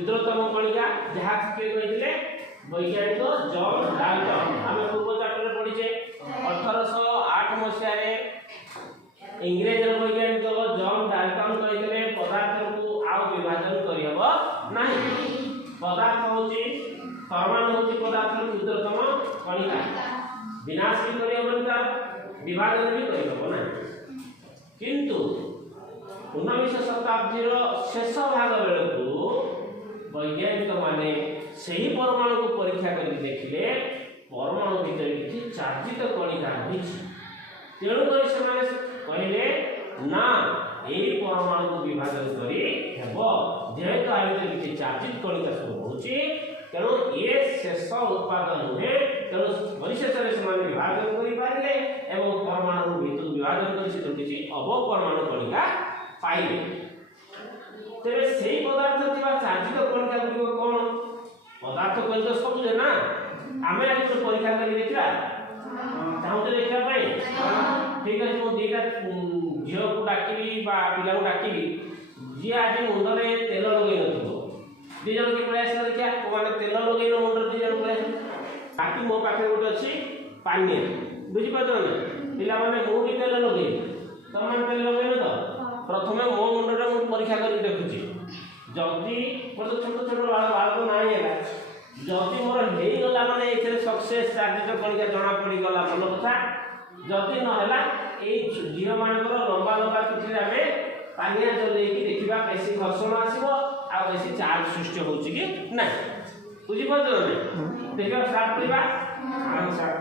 क्षुद्रतम कणिका जहाँ के कहते वैज्ञानिक जॉन डाल्टन आम पूर्व चैप्टर पढ़ीचे 1808 मसीह इंग्रेज वैज्ञानिक जॉन डाल्टन कहते पदार्थ को आउ विभाजन करहब नहीं पदार्थ होची परमाणु होची पदार्थ क्षुद्रतम कणिका विनाश भी करहब तार विभाजन भी करहब नहीं किंतु 19 शताब्दी शेष भाग बेलू वैज्ञानिक माने सही परमाणु को परीक्षा कर देखिले परमाणु भीतर किसी चार्जित कणिका रही तेणुक से कहले ना यही परमाणु को विभाजन करी हेबो जेहेतु आ भीतर किसी चार्जित कणिका सब होची तेणु ये शेष उत्पादन हुए तेणु परिशेष से विभाजन करि पारिले एवं परमाणु भीतर विभाजन करि से किसी अबो परमाणु कणिका पाइले तेरे सही पदार्थ थिबा चार्जित कणिका गुडी कोन पदार्थ कहले तो सब जे ना आमे आज परीक्षा करी देखिला चाहते देखिया भाई ठीक है मु दीटा झियो को डाकिबी बा पिला को डाकिबी जी आज मुंडरे तेल लगै नथिबो दी जन के प्रयास देखिया माने तेल लगै न मुंडरे दी जन प्रयास बाकी मो पाखे गोटे अछि पानी बुझि पाछो ना पिला माने मु भी तेल लगै तमन तेल लगै न तो प्रथमे मो मुंडरे मु परीक्षा करी देखुची जल्दी मोर छोट छोट बाल को नाही हैला जल्दी मोर हेई गला माने एथरे सक्सेस चार्जित कणिका जणा पड़ी गला मन कथा जल्दी न हैला ए जीव मानकर लंबा लंबा किछि आमे पानिया जल्दी की देखिबा बेसी घर्षण आसीबो आ बेसी चार्ज सृष्टि होउची कि नाही बुझि पड़तो नै देखिबा स्टार्ट करिबा आंसर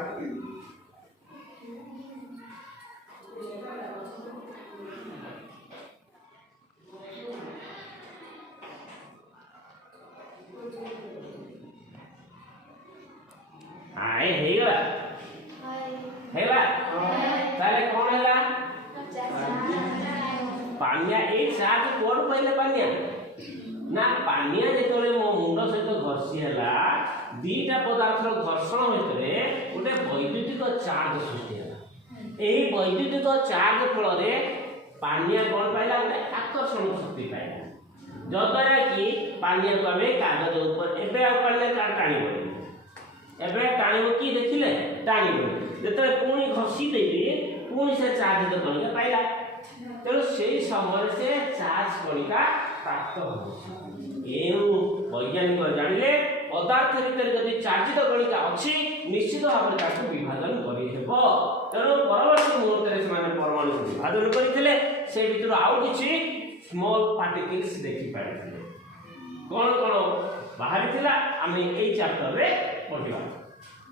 आए हेला हेला ताले कोन हेला पानिया ए चार्ज कोन पहिले पानिया ना पानिया जेतले मो मुंड सहित घर्षि हेला दीटा पदार्थ रो घर्षण होतरे उटे वैद्युतिक चार्ज सृष्टि हेला एही वैद्युतिक चार्ज फल रे पानिया कोन पाइला उटे आकर्षण शक्ति पाइला जद्वारा कि पानिया को हमें कागज ऊपर एबे आ पड़ले टाणी पड़े एबे टाणी की देखिले टाणी पड़े जेते पुणी घसी देबी पुणी से चार्ज तो कणिका पाइला तेणु से समय से चार्ज कणिका प्राप्त हो एउ वैज्ञानिक जानिले पदार्थ भीतर यदि चार्जित कणिका अछि निश्चित भाव ताको विभाजन करि हेबो तेणु परवर्ती मुहूर्त रे से परमाणु को विभाजन करिथिले से भीतर आउ किछि स्मॉल पार्टिकल्स देखि पाइथिले कोन कोन बाहरी थिला आमे एई चैप्टर रे पढिबा।